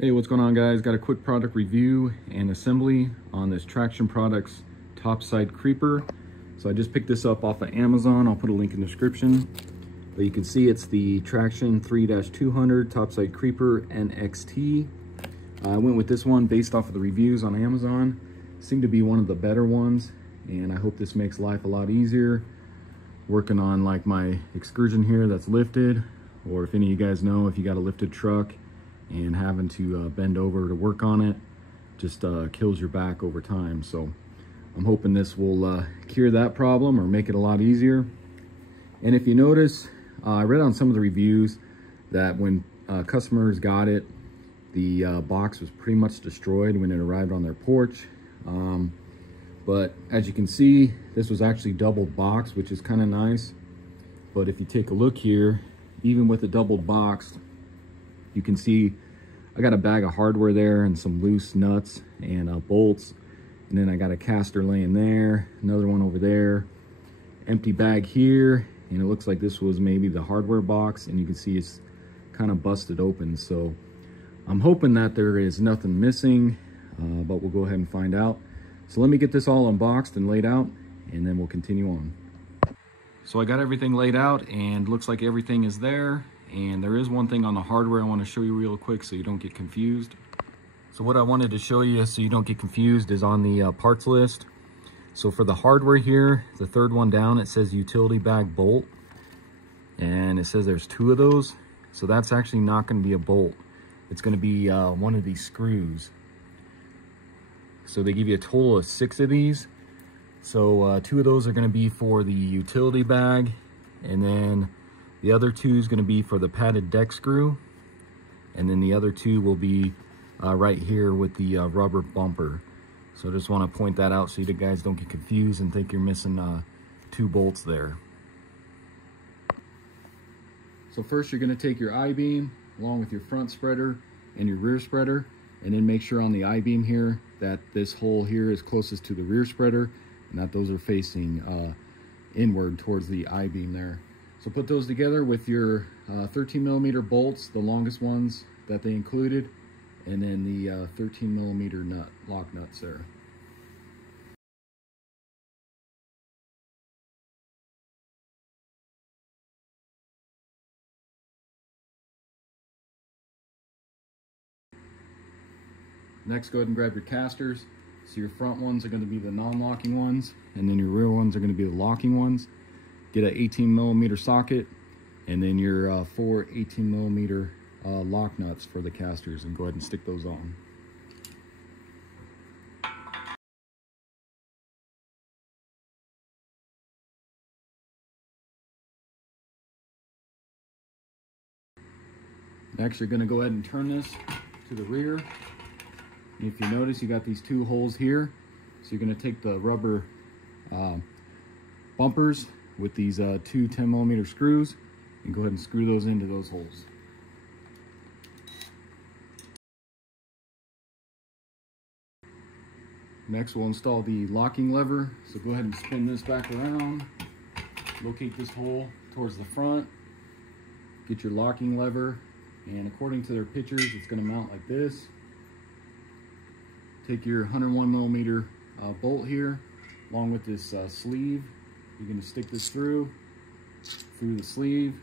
Hey, what's going on, guys? Got a quick product review and assembly on this Traxion Products Topside Creeper. So I just picked this up off of Amazon. I'll put a link in the description. But you can see it's the Traxion 3-200 Topside Creeper NXT. I went with this one based off of the reviews on Amazon. Seemed to be one of the better ones, and I hope this makes life a lot easier. Working on like my excursion here that's lifted, or if any of you guys know, if you got a lifted truck and having to bend over to work on it, just kills your back over time. So I'm hoping this will cure that problem or make it a lot easier. And if you notice, I read on some of the reviews that when customers got it, the box was pretty much destroyed when it arrived on their porch. But as you can see, this was actually doubled box, which is kind of nice. But if you take a look here, even with the doubled box, you can see I got a bag of hardware there and some loose nuts and bolts. And then I got a caster laying there, another one over there, empty bag here. And it looks like this was maybe the hardware box, and you can see it's kind of busted open. So I'm hoping that there is nothing missing, but we'll go ahead and find out. So let me get this all unboxed and laid out, and then we'll continue on. So I got everything laid out, and looks like everything is there. And there is one thing on the hardware I want to show you real quick so you don't get confused. So what I wanted to show you so you don't get confused is on the parts list. So for the hardware here, the third one down, it says utility bag bolt. And it says there's 2 of those. So that's actually not going to be a bolt. It's going to be one of these screws. So they give you a total of 6 of these. So 2 of those are going to be for the utility bag. And then the other 2 is going to be for the padded deck screw. And then the other 2 will be right here with the rubber bumper. So I just want to point that out so you guys don't get confused and think you're missing 2 bolts there. So first you're going to take your I-beam along with your front spreader and your rear spreader, and then make sure on the I-beam here that this hole here is closest to the rear spreader and that those are facing inward towards the I-beam there. So put those together with your 13mm bolts, the longest ones that they included, and then the 13mm nut, lock nuts there. Next, go ahead and grab your casters. So your front ones are going to be the non-locking ones, and then your rear ones are going to be the locking ones. Get an 18mm socket, and then your 4 18mm lock nuts for the casters, and go ahead and stick those on. Next, you're going to go ahead and turn this to the rear. And if you notice, you got these 2 holes here. So you're going to take the rubber bumpers with these 2 10mm screws and go ahead and screw those into those holes. Next, we'll install the locking lever. So go ahead and spin this back around. Locate this hole towards the front. Get your locking lever, and according to their pictures, it's going to mount like this. Take your 101mm bolt here, along with this sleeve. You're going to stick this through the sleeve.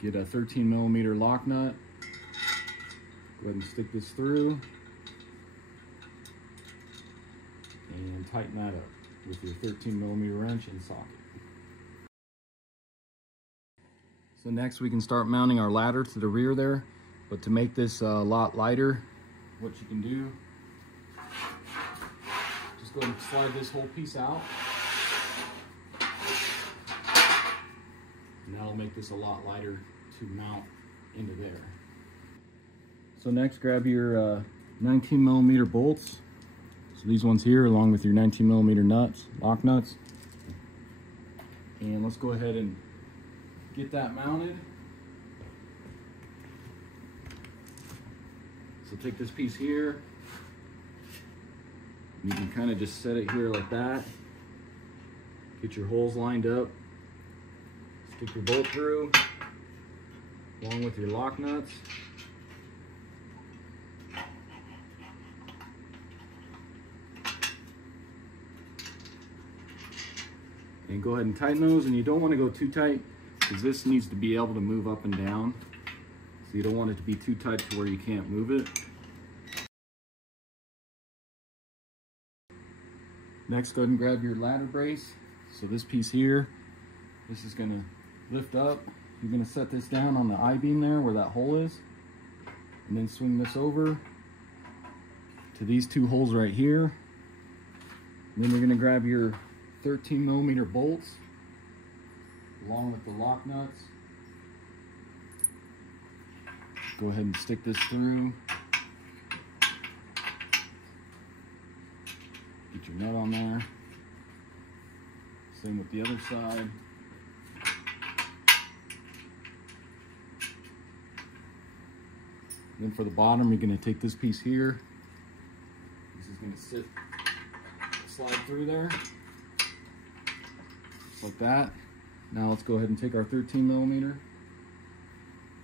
Get a 13mm lock nut. Go ahead and stick this through. And tighten that up with your 13mm wrench and socket. So next we can start mounting our ladder to the rear there. But to make this a lot lighter, what you can do, just go ahead and slide this whole piece out. And that'll make this a lot lighter to mount into there. So next, grab your 19mm bolts. So these ones here, along with your 19mm nuts, lock nuts. And let's go ahead and get that mounted. So take this piece here. You can kind of just set it here like that. Get your holes lined up. Stick your bolt through, along with your lock nuts. And go ahead and tighten those, and you don't want to go too tight because this needs to be able to move up and down. So you don't want it to be too tight to where you can't move it. Next, go ahead and grab your ladder brace. So this piece here, this is going to lift up. You're going to set this down on the I-beam there where that hole is, and then swing this over to these two holes right here. And then you're going to grab your 13mm bolts along with the lock nuts. Go ahead and stick this through. Get your nut on there. Same with the other side. Then for the bottom, you're going to take this piece here. This is going to slide through there, just like that. Now let's go ahead and take our 13mm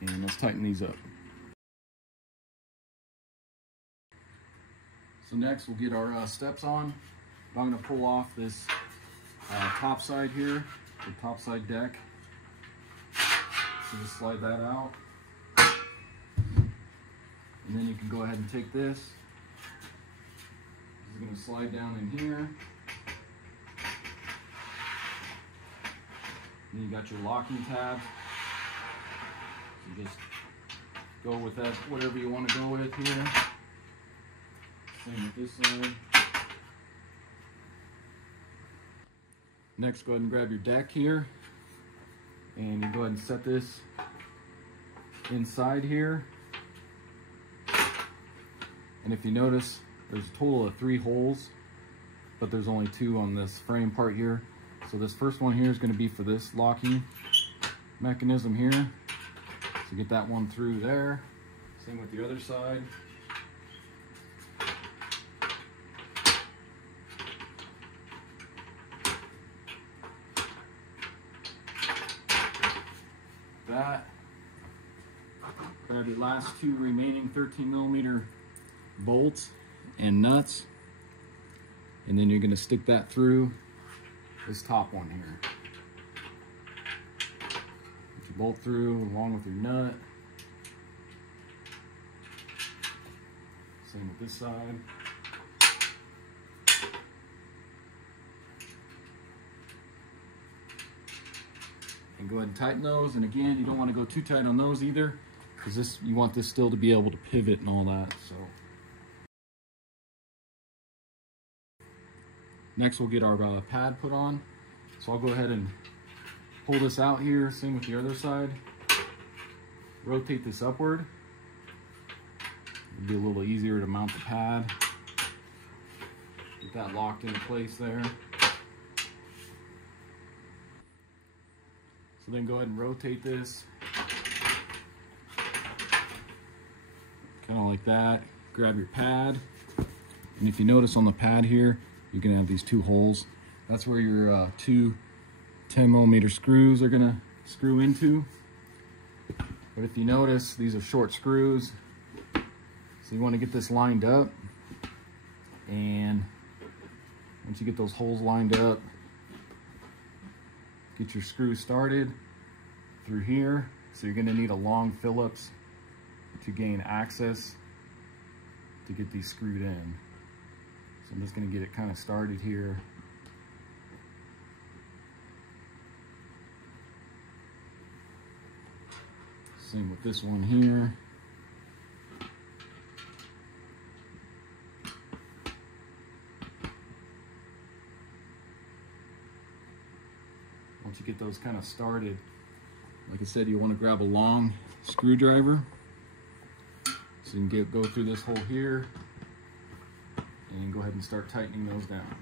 and let's tighten these up. So next we'll get our steps on. I'm going to pull off this top side here, the top side deck. So just slide that out. And then you can go ahead and take this. This is going to slide down in here. Then you got your locking tab. So just go with that, whatever you want to go with here. Same with this side. Next, go ahead and grab your deck here. And you go ahead and set this inside here. And if you notice, there's a total of 3 holes, but there's only 2 on this frame part here. So this first one here is going to be for this locking mechanism here. So get that one through there. Same with the other side. That. Grab your last 2 remaining 13mm bolts and nuts, and then you're going to stick that through this top one here. Put your bolt through along with your nut. Same with this side. And go ahead and tighten those, and again, you don't want to go too tight on those either, because this, you want this still to be able to pivot and all that. So next we'll get our pad put on. So I'll go ahead and pull this out here, same with the other side. Rotate this upward. It'll be a little easier to mount the pad. Get that locked into place there. So then go ahead and rotate this. Kind of like that. Grab your pad. And if you notice on the pad here, you're going to have these 2 holes. That's where your 2 10mm screws are going to screw into. But if you notice, these are short screws. So you want to get this lined up. And once you get those holes lined up, get your screw started through here. So you're going to need a long Phillips to gain access to get these screwed in. So I'm just going to get it kind of started here. Same with this one here. Once you get those kind of started, like I said, you want to grab a long screwdriver. So you can go through this hole here and go ahead and start tightening those down.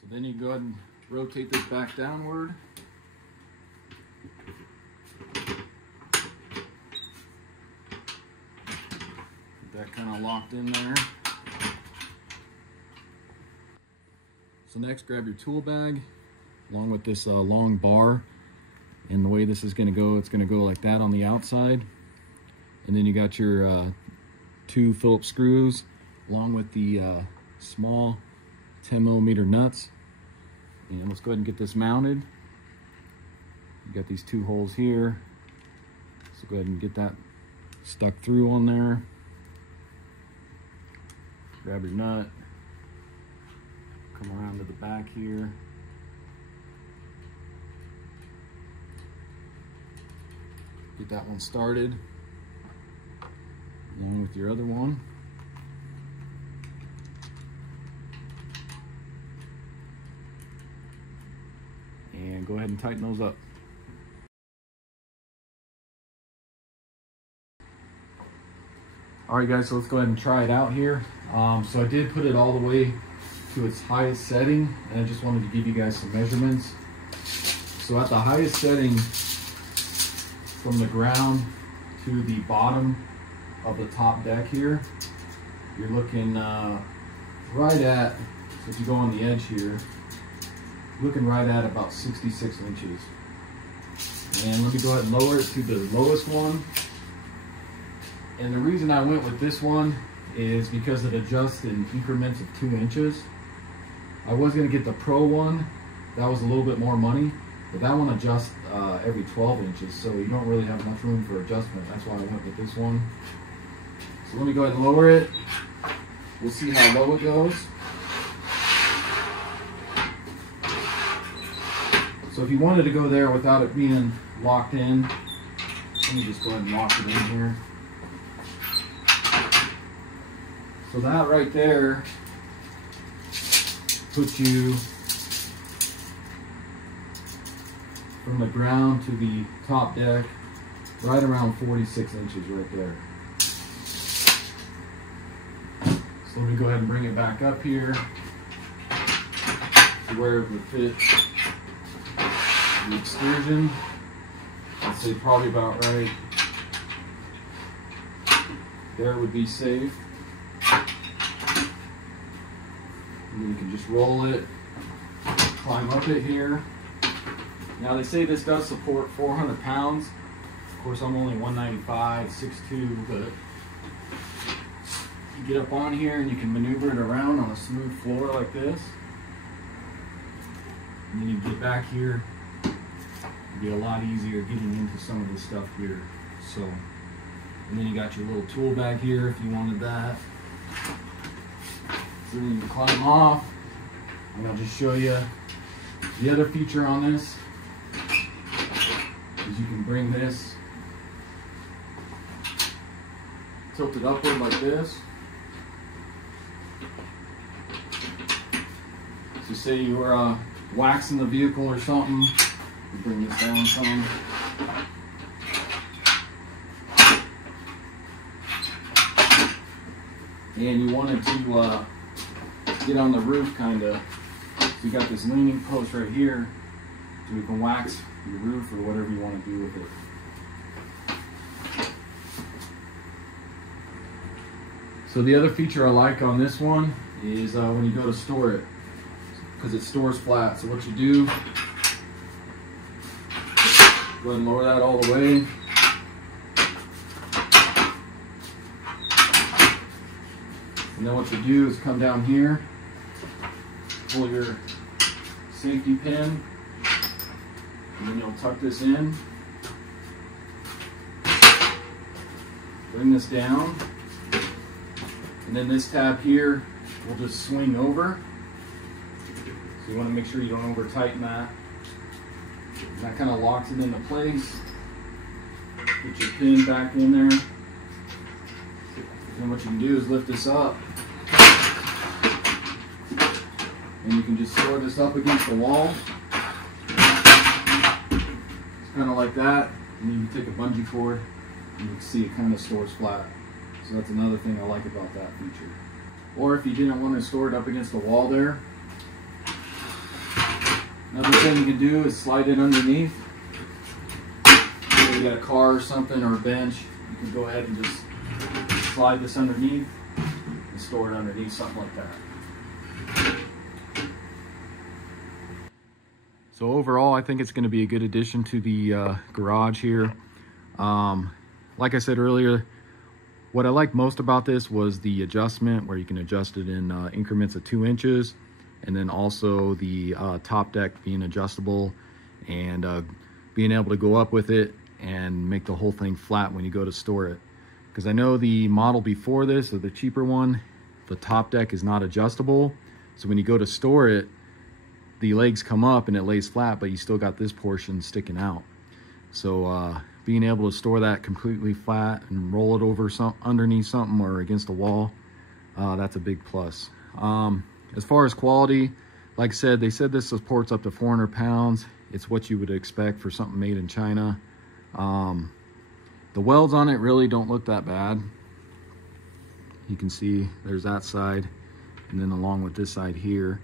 So then you go ahead and rotate this back downward. Get that kind of locked in there. So next, grab your tool bag along with this long bar. And the way this is going to go, it's going to go like that on the outside. And then you got your 2 Phillips screws along with the small 10mm nuts. And let's go ahead and get this mounted. You got these 2 holes here, so go ahead and get that stuck through on there. Grab your nut, come around to the back here. Get that one started, along with your other one. And go ahead and tighten those up. All right guys, so let's go ahead and try it out here. So I did put it all the way to its highest setting, and I just wanted to give you guys some measurements. So at the highest setting, from the ground to the bottom of the top deck here, you're looking right at, so if you go on the edge here, looking right at about 66 inches. And let me go ahead and lower it to the lowest one. And the reason I went with this one is because it adjusts in increments of 2 inches. I was gonna get the Pro one, that was a little bit more money, but that one adjusts every 12 inches, so you don't really have much room for adjustment. That's why I went with this one. So let me go ahead and lower it. We'll see how low it goes. So if you wanted to go there without it being locked in, let me just go ahead and lock it in here. So that right there puts you from the ground to the top deck right around 46 inches right there. So let me go ahead and bring it back up here to where it would fit the extrusion. I'd say probably about right there would be safe. And then you can just roll it, climb up it here. Now they say this does support 400 pounds. Of course I'm only 195, 6'2", but you get up on here and you can maneuver it around on a smooth floor like this. And then you get back here, it'll be a lot easier getting into some of this stuff here. So, and then you got your little tool bag here if you wanted that. So then you can climb off, and I'll just show you the other feature on this is you can bring this, tilt it upward like this. So say you were waxing the vehicle or something, you bring this down some. And you wanted to get on the roof kind of, so you got this leaning post right here, so you can wax your roof or whatever you want to do with it. So the other feature I like on this one is when you go to store it, because it stores flat. So what you do, go ahead and lower that all the way. And then what you do is come down here, pull your safety pin, and then you'll tuck this in, bring this down, and then this tab here will just swing over. So you want to make sure you don't over tighten that. And that kind of locks it into place. Put your pin back in there. And what you can do is lift this up, and you can just store this up against the wall. It's kind of like that, and then you can take a bungee cord, and you can see it kind of stores flat. So that's another thing I like about that feature. Or if you didn't want to store it up against the wall there, another thing you can do is slide it underneath. If you got a car or something or a bench, you can go ahead and just slide this underneath and store it underneath, something like that. So overall, I think it's going to be a good addition to the garage here. Like I said earlier, What I liked most about this was the adjustment, where you can adjust it in increments of 2 inches, and then also the top deck being adjustable and being able to go up with it and make the whole thing flat when you go to store it. Because I know the model before this, or the cheaper one, the top deck is not adjustable. So when you go to store it, the legs come up and it lays flat, but you still got this portion sticking out. So being able to store that completely flat and roll it over underneath something or against a wall, that's a big plus. As far as quality, like I said, they said this supports up to 400 pounds. It's what you would expect for something made in China. The welds on it really don't look that bad. You can see there's that side, and then along with this side here.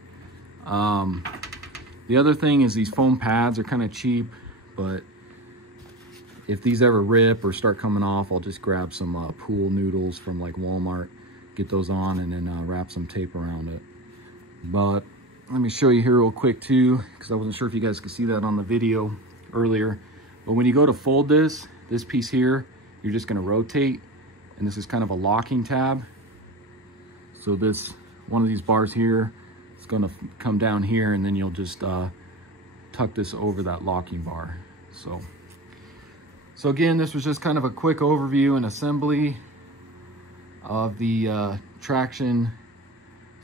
The other thing is these foam pads are kind of cheap, but if these ever rip or start coming off, I'll just grab some pool noodles from like Walmart, get those on, and then wrap some tape around it. But let me show you here real quick too, because I wasn't sure if you guys could see that on the video earlier. But when you go to fold this piece here, you're just going to rotate, and this is kind of a locking tab. So this, one of these bars here, it's going to come down here, and then you'll just tuck this over that locking bar. So again, this was just kind of a quick overview and assembly of the Traxion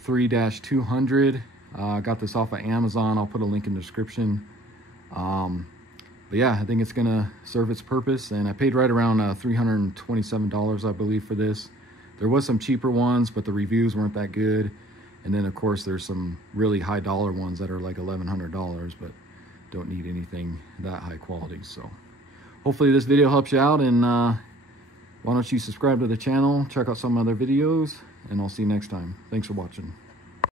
3-200. I got this off of Amazon. I'll put a link in the description. But yeah, I think it's gonna serve its purpose, and I paid right around $327, I believe, for this. There was some cheaper ones, but the reviews weren't that good. And then of course there's some really high dollar ones that are like $1,100, but don't need anything that high quality. So hopefully this video helps you out, and why don't you subscribe to the channel, check out some other videos, and I'll see you next time. Thanks for watching.